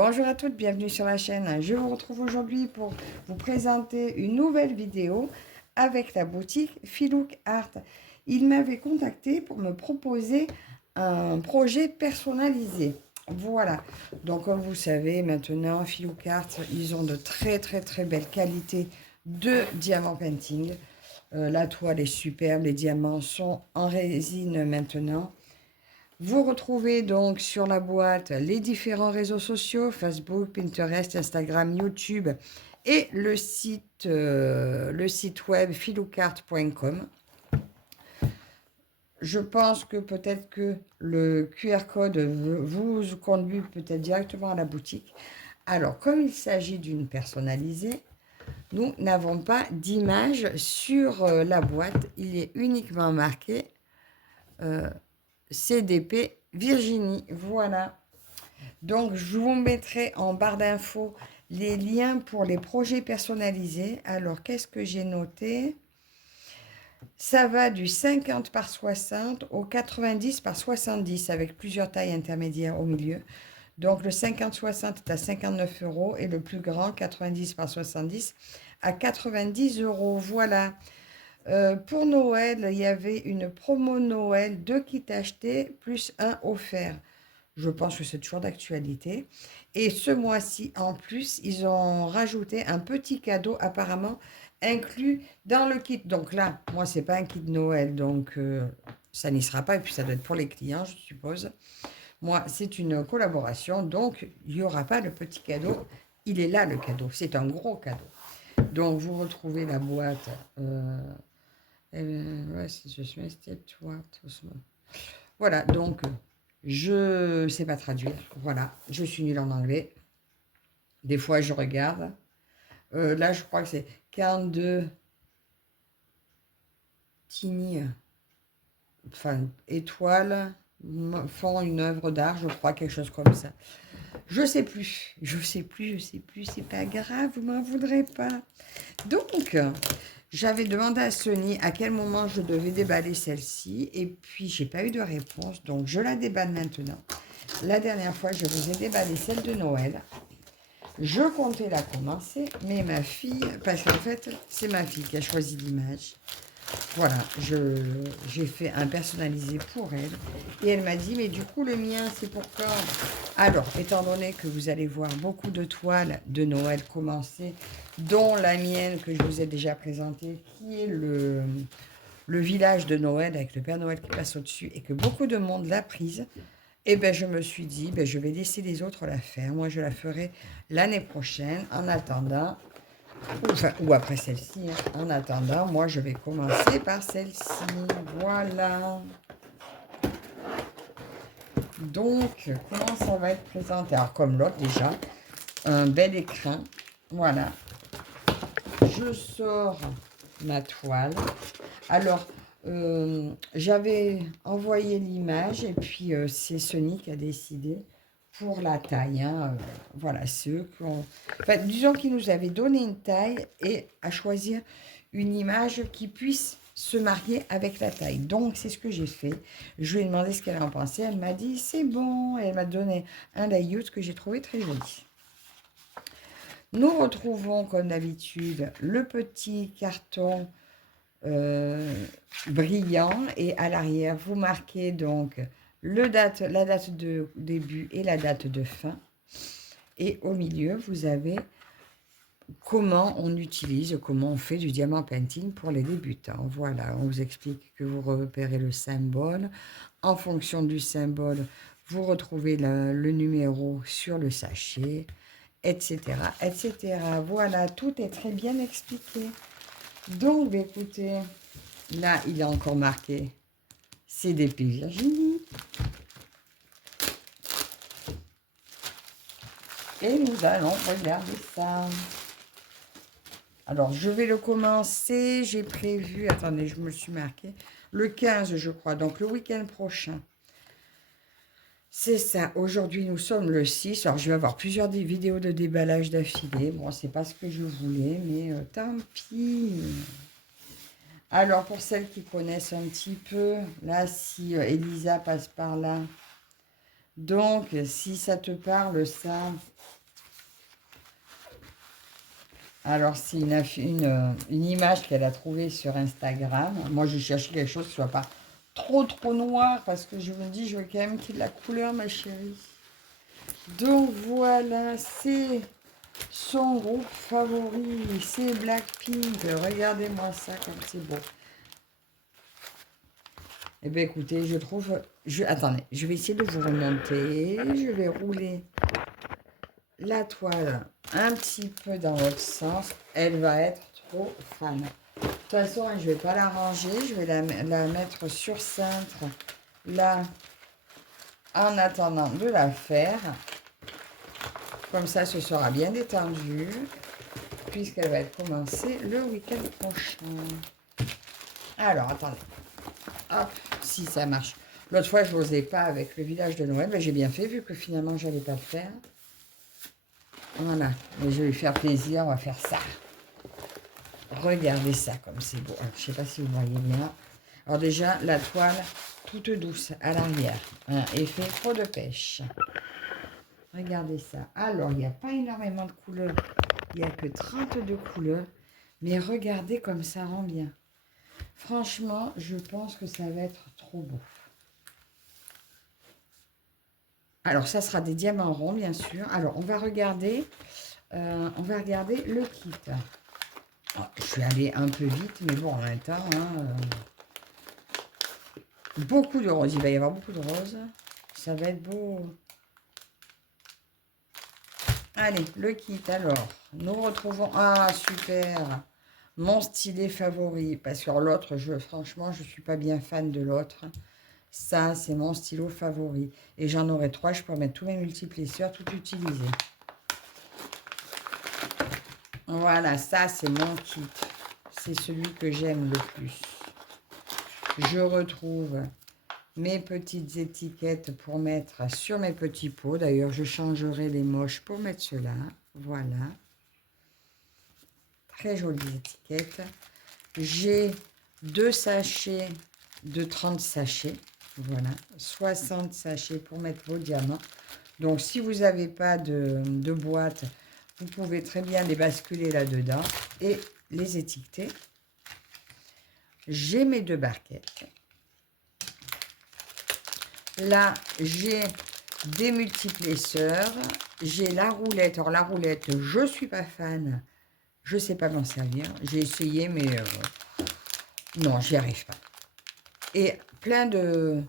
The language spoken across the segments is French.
Bonjour à toutes, bienvenue sur la chaîne. Je vous retrouve aujourd'hui pour vous présenter une nouvelle vidéo avec la boutique Filouk Art. Il m'avait contacté pour me proposer un projet personnalisé. Voilà, donc comme vous savez maintenant, Filouk Art, ils ont de très belles qualités de diamant painting. La toile est superbe, les diamants sont en résine maintenant. Vous retrouvez donc sur la boîte les différents réseaux sociaux, Facebook, Pinterest, Instagram, YouTube et le site web filoukart.com. Je pense que peut-être que le QR code vous conduit peut-être directement à la boutique. Alors, comme il s'agit d'une personnalisée, nous n'avons pas d'image sur la boîte. Il est uniquement marqué CDP Virginie. Voilà. Donc, je vous mettrai en barre d'infos les liens pour les projets personnalisés. Alors, qu'est-ce que j'ai noté? Ça va du 50 par 60 au 90 par 70 avec plusieurs tailles intermédiaires au milieu. Donc, le 50-60 est à 59 € et le plus grand, 90 par 70, à 90 €. Voilà. Pour Noël, il y avait une promo Noël, 2 kits achetés plus un offert. Je pense que c'est toujours d'actualité. Et ce mois-ci, en plus, ils ont rajouté un petit cadeau apparemment inclus dans le kit. Donc là, moi, c'est pas un kit de Noël, donc ça n'y sera pas. Et puis, ça doit être pour les clients, je suppose. Moi, c'est une collaboration, donc il n'y aura pas le petit cadeau. Il est là, le cadeau. C'est un gros cadeau. Donc, vous retrouvez la boîte. Ouais, c'est just missed it. Voilà, donc je ne sais pas traduire. Voilà, je suis nulle en anglais. Des fois, je regarde. Là, je crois que c'est 42 tiny, enfin, étoiles font une œuvre d'art, je crois, quelque chose comme ça. Je sais plus, c'est pas grave, vous m'en voudrez pas. Donc, j'avais demandé à Sony à quel moment je devais déballer celle-ci, et puis j'ai pas eu de réponse, donc je la déballe maintenant. La dernière fois, je vous ai déballé celle de Noël. Je comptais la commencer, mais ma fille, parce qu'en fait, c'est ma fille qui a choisi l'image. Voilà, j'ai fait un personnalisé pour elle. Et elle m'a dit, mais du coup, le mien, c'est pour quand? Alors, étant donné que vous allez voir beaucoup de toiles de Noël commencer, dont la mienne que je vous ai déjà présentée, qui est le village de Noël avec le Père Noël qui passe au-dessus et que beaucoup de monde l'a prise, et ben je me suis dit, ben, je vais laisser les autres la faire. Moi, je la ferai l'année prochaine. En attendant, ou après celle-ci. En attendant, moi, je vais commencer par celle-ci. Voilà. Donc, comment ça va être présenté? Alors, comme l'autre déjà, un bel écran. Voilà. Je sors ma toile. Alors, j'avais envoyé l'image et puis c'est Sony qui a décidé pour la taille. Voilà, ceux qui ont... Enfin, disons qu'il nous avait donné une taille et à choisir une image qui puisse se marier avec la taille. Donc, c'est ce que j'ai fait. Je lui ai demandé ce qu'elle en pensait. Elle m'a dit, c'est bon. Et elle m'a donné un layout que j'ai trouvé très joli. Nous retrouvons, comme d'habitude, le petit carton brillant et à l'arrière vous marquez donc la date de début et la date de fin, et au milieu vous avez comment on utilise, comment on fait du diamant painting pour les débutants. Voilà, on vous explique que vous repérez le symbole, en fonction du symbole vous retrouvez le numéro sur le sachet, etc., etc. Voilà, tout est très bien expliqué. Donc écoutez, là, il est encore marqué CDP Virginie. Et nous allons regarder ça. Alors, je vais le commencer. J'ai prévu, attendez, je me suis marqué, le 15, je crois, donc le week-end prochain. C'est ça. Aujourd'hui, nous sommes le 6. Alors, je vais avoir plusieurs vidéos de déballage d'affilée. Bon, c'est pas ce que je voulais, mais tant pis. Alors, pour celles qui connaissent un petit peu, là, si Elisa passe par là, Donc, si ça te parle, ça... Alors, c'est une image qu'elle a trouvée sur Instagram. Moi, je cherche quelque chose qui ne soit pas trop noir parce que je me dis, je veux quand même qu'il y ait de la couleur, ma chérie. Donc, voilà, c'est son groupe favori. C'est Blackpink. Regardez-moi ça comme c'est beau. Eh bien, écoutez, je trouve... Attendez, je vais essayer de vous remonter. Je vais rouler la toile un petit peu dans l'autre sens. Elle va être trop fan. De toute façon, je ne vais pas la ranger. Je vais la mettre sur cintre, là, en attendant de la faire. Comme ça, ce sera bien détendu, puisqu'elle va être commencée le week-end prochain. Alors, attendez. Hop, si ça marche. L'autre fois, je n'osais pas avec le village de Noël. Ben, j'ai bien fait, vu que finalement, je n'allais pas le faire. Voilà. Mais je vais lui faire plaisir. On va faire ça. Regardez ça, comme c'est beau. Alors, je ne sais pas si vous voyez bien. Alors déjà, la toile toute douce à l'arrière. Un effet trop de pêche. Regardez ça. Alors, il n'y a pas énormément de couleurs. Il n'y a que 32 couleurs. Mais regardez comme ça rend bien. Franchement, je pense que ça va être trop beau. Alors, ça sera des diamants ronds, bien sûr. Alors, on va regarder le kit. Oh, je suis allée un peu vite, mais bon, en même temps, beaucoup de roses. Il va y avoir beaucoup de roses. Ça va être beau. Allez, le kit, alors. Nous retrouvons... Ah, super. Mon stylet favori. Parce que l'autre, franchement, je ne suis pas bien fan de l'autre. Ça, c'est mon stylo favori. Et j'en aurai 3. Je peux mettre tous mes multiplisseurs, tout utiliser. Voilà, ça, c'est mon kit. C'est celui que j'aime le plus. Je retrouve mes petites étiquettes pour mettre sur mes petits pots. D'ailleurs, je changerai les moches pour mettre cela. Voilà. Très jolies étiquettes. J'ai 2 sachets de 30 sachets. Voilà. 60 sachets pour mettre vos diamants. Donc, si vous n'avez pas de boîte, vous pouvez très bien les basculer là-dedans et les étiqueter. J'ai mes 2 barquettes. Là, j'ai des multiplesseurs. J'ai la roulette. Alors, la roulette, je ne suis pas fan. Je ne sais pas m'en servir. J'ai essayé, mais non, j'y arrive pas. Et plein de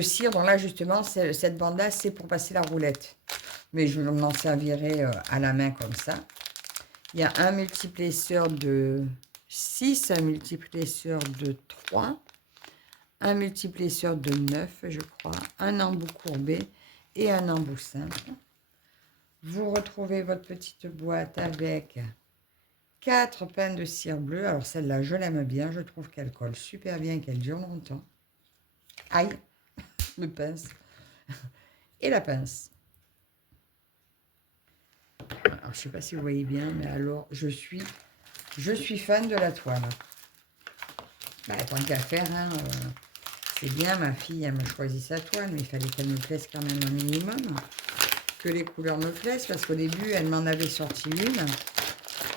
cire. Donc là, justement, cette bande-là, c'est pour passer la roulette. Mais je m'en servirai à la main comme ça. Il y a un multiplesseur de 6, un multiplesseur de 3, un multiplesseur de 9, je crois, un embout courbé et un embout simple. Vous retrouvez votre petite boîte avec 4 pinces de cire bleue. Alors celle-là, je l'aime bien. Je trouve qu'elle colle super bien, qu'elle dure longtemps. Aïe, me pince. Et la pince. Alors, je ne sais pas si vous voyez bien, mais alors, je suis fan de la toile. Bah, tant qu'à faire, c'est bien, ma fille, elle me choisit sa toile, mais il fallait qu'elle me plaise quand même un minimum. Que les couleurs me plaisent, parce qu'au début, elle m'en avait sorti une.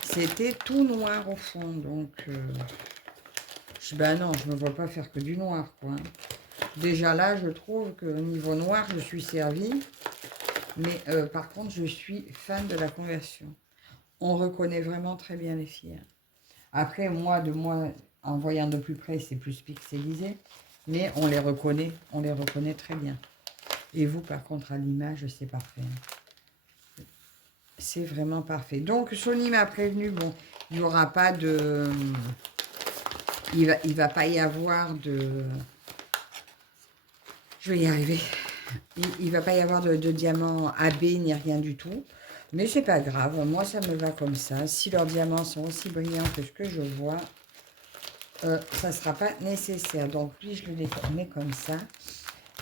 C'était tout noir au fond, donc... je dis, bah non, je ne me vois pas faire que du noir, quoi. Déjà là, je trouve que niveau noir, je suis servie. Mais par contre, je suis fan de la conversion. On reconnaît vraiment très bien les filles. Après, moi, en voyant de plus près, c'est plus pixelisé. Mais on les reconnaît très bien. Et vous, par contre, à l'image, c'est parfait. C'est vraiment parfait. Donc, Sony m'a prévenu, bon, il n'y aura pas de... Il va pas y avoir de... Je vais y arriver. Il ne va pas y avoir de diamants AB ni rien du tout. Mais c'est pas grave. Moi, ça me va comme ça. Si leurs diamants sont aussi brillants que ce que je vois, ça ne sera pas nécessaire. Donc, lui, je le mets comme ça.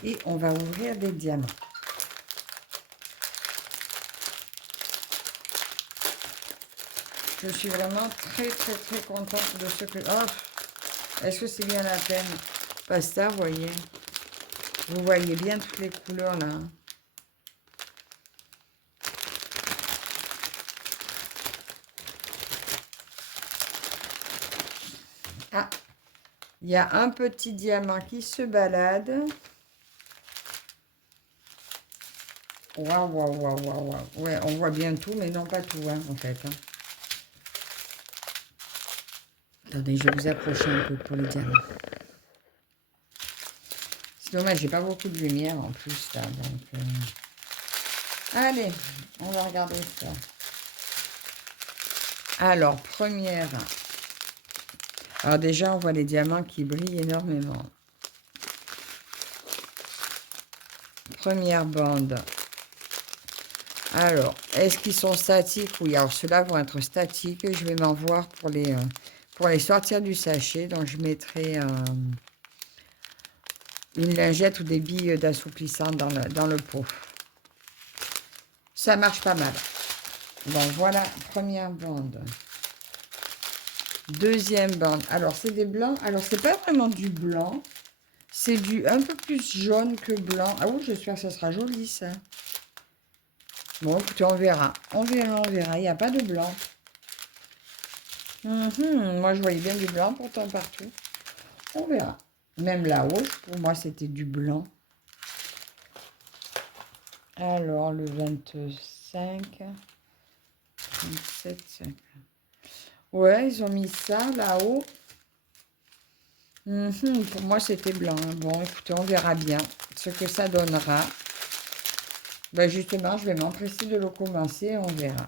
Et on va ouvrir des diamants. Je suis vraiment très, très, très contente de ce que... Oh, est-ce que c'est bien la peine? Pasta, vous voyez bien toutes les couleurs, là. Ah, il y a un petit diamant qui se balade. Waouh, waouh, waouh, waouh, waouh. Ouais, on voit bien tout, mais non pas tout, hein, en fait. Hein. Attendez, je vais vous approcher un peu pour les diamants. C'est dommage, j'ai pas beaucoup de lumière en plus, là. Donc, allez, on va regarder ça. Alors, première. Alors déjà, on voit les diamants qui brillent énormément. Première bande. Alors, est-ce qu'ils sont statiques? Oui, alors ceux-là vont être statiques. Je vais m'en voir pour les sortir du sachet. Donc, je mettrai une lingette ou des billes d'assouplissant dans le pot. Ça marche pas mal. Donc, voilà, première bande. Deuxième bande. Alors, c'est des blancs. Alors, c'est pas vraiment du blanc. C'est du un peu plus jaune que blanc. Ah oui, j'espère que ça sera joli, ça. Bon, écoutez, on verra. On verra, on verra. Il n'y a pas de blanc. Moi, je voyais bien du blanc pourtant partout. On verra. Même là-haut, pour moi, c'était du blanc. Alors, le 25. 27, 5. Ouais, ils ont mis ça là-haut. Pour moi, c'était blanc. Bon, écoutez, on verra bien ce que ça donnera. Ben justement, je vais m'empresser de le commencer. On verra.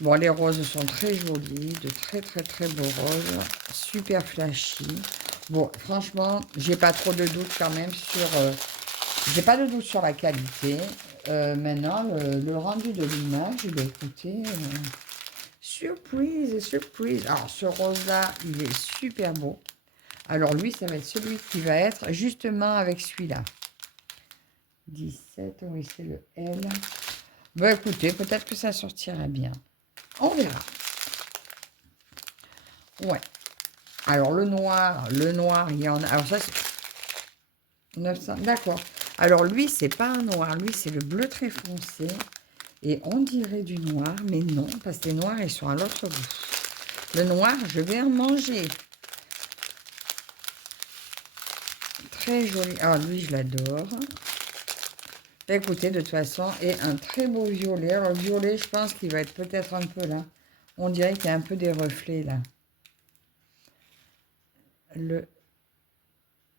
Bon, les roses sont très jolies, de très très très beaux roses, super flashy. Bon, franchement, j'ai pas trop de doute quand même sur, j'ai pas de doute sur la qualité. Maintenant, le rendu de l'image, eh bien, écoutez, surprise, surprise. Alors, ce rose-là, il est super beau. Alors, lui, ça va être celui qui va être justement avec celui-là. 17, oui, c'est le L. Bon, écoutez, peut-être que ça sortira bien. On verra. Ouais. Alors, le noir, il y en a. Alors, ça, c'est 900. D'accord. Alors, lui, c'est pas un noir. Lui, c'est le bleu très foncé. Et on dirait du noir, mais non, parce que les noirs, ils sont à l'autre bout. Le noir, je vais en manger. Très joli. Alors, lui, je l'adore. Écoutez, de toute façon, et un très beau violet. Alors, le violet, je pense qu'il va être peut-être un peu là. On dirait qu'il y a un peu des reflets là. Le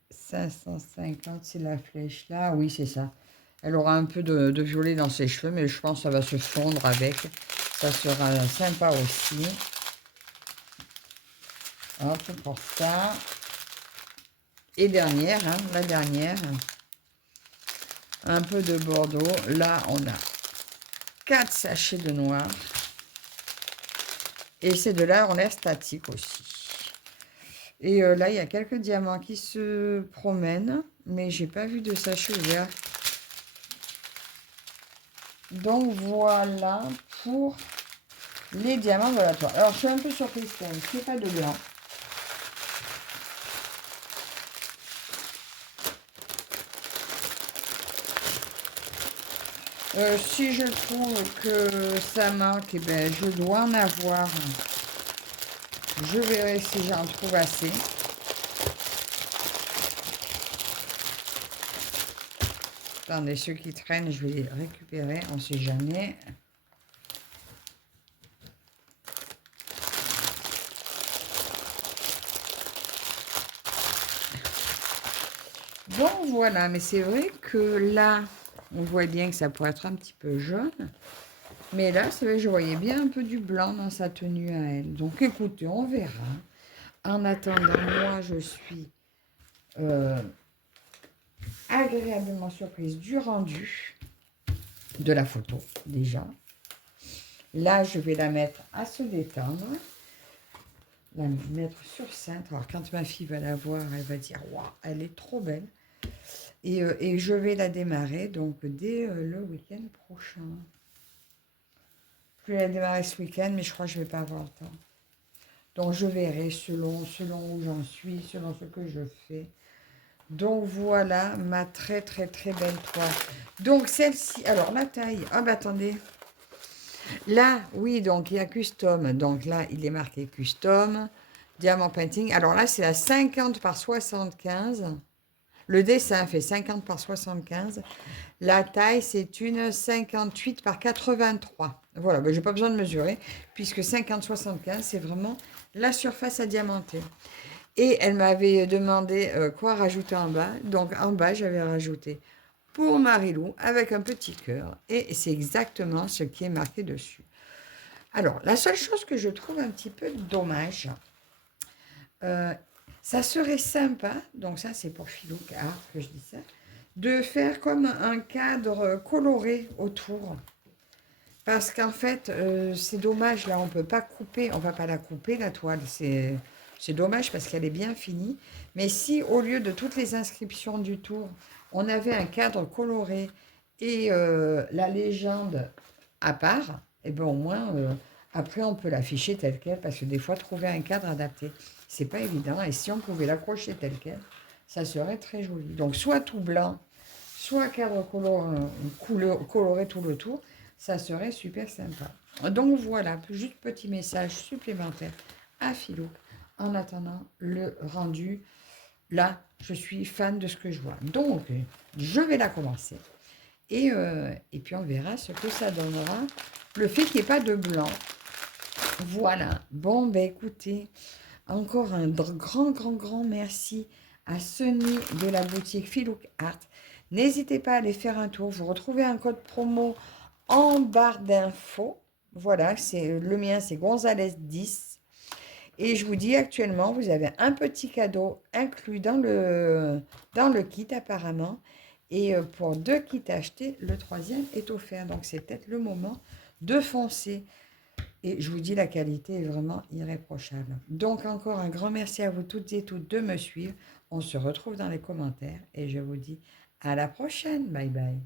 550, c'est la flèche là. Oui, c'est ça. Elle aura un peu de violet dans ses cheveux, mais je pense que ça va se fondre avec. Ça sera sympa aussi. Hop, pour ça. Et dernière, hein, la dernière. Un peu de bordeaux. Là, on a 4 sachets de noir. Et ces deux-là ont l'air statiques aussi. Et là, il y a quelques diamants qui se promènent, mais j'ai pas vu de sachet ouvert. Donc voilà pour les diamants de la toile. Alors, je suis un peu surprise quand même, qu'il n'y ait pas de blanc. Si je trouve que ça manque, eh ben, je dois en avoir. Je verrai si j'en trouve assez. Attendez, ceux qui traînent, je vais les récupérer, on ne sait jamais. Bon, voilà, mais c'est vrai que là, on voit bien que ça pourrait être un petit peu jaune. Mais là, c'est vrai que je voyais bien un peu du blanc dans sa tenue à elle. Donc, écoutez, on verra. En attendant, moi, je suis agréablement surprise du rendu de la photo, déjà. Là, je vais la mettre à se détendre. La mettre sur cintre. Alors, quand ma fille va la voir, elle va dire « Waouh, elle est trop belle !» Et je vais la démarrer donc dès le week-end prochain. Je vais la démarrer ce week-end, mais je crois que je ne vais pas avoir le temps. Donc, je verrai selon où j'en suis, selon ce que je fais. Donc, voilà ma très, très, très belle toile. Donc, celle-ci, alors la taille. Ah, bah attendez. Là, oui, donc il y a custom. Donc là, il est marqué custom. Diamant Painting. Alors là, c'est la 50 par 75. Le dessin fait 50 par 75. La taille, c'est une 58 par 83. Voilà, ben, je n'ai pas besoin de mesurer, puisque 50-75, c'est vraiment la surface à diamanter. Et elle m'avait demandé quoi rajouter en bas. Donc en bas, j'avais rajouté pour Marilou avec un petit cœur. Et c'est exactement ce qui est marqué dessus. Alors, la seule chose que je trouve un petit peu dommage, euh, ça serait sympa, donc ça c'est pour Philou Art que je dis ça, de faire comme un cadre coloré autour. Parce qu'en fait, c'est dommage, là on ne peut pas couper, on ne va pas la couper la toile, c'est dommage parce qu'elle est bien finie. Mais si au lieu de toutes les inscriptions du tour, on avait un cadre coloré et la légende à part, et bien au moins après on peut l'afficher telle quelle parce que des fois trouver un cadre adapté, c'est pas évident. Et si on pouvait l'accrocher tel quel, ça serait très joli. Donc soit tout blanc, soit cadre coloré tout le tour, ça serait super sympa. Donc voilà, juste petit message supplémentaire à Philou. En attendant le rendu, là, je suis fan de ce que je vois. Donc, je vais la commencer. Et puis, on verra ce que ça donnera. Le fait qu'il n'y ait pas de blanc. Voilà. Bon, ben écoutez, encore un grand merci à Sony de la boutique Philouk Art. N'hésitez pas à aller faire un tour. Vous retrouvez un code promo en barre d'infos. Voilà, c'est le mien, c'est Gonzalez 10. Et je vous dis actuellement, vous avez un petit cadeau inclus dans le kit apparemment. Et pour 2 kits achetés, le 3e est offert. Donc c'est peut-être le moment de foncer. Et je vous dis, la qualité est vraiment irréprochable. Donc encore un grand merci à vous toutes et tous de me suivre. On se retrouve dans les commentaires et je vous dis à la prochaine. Bye bye.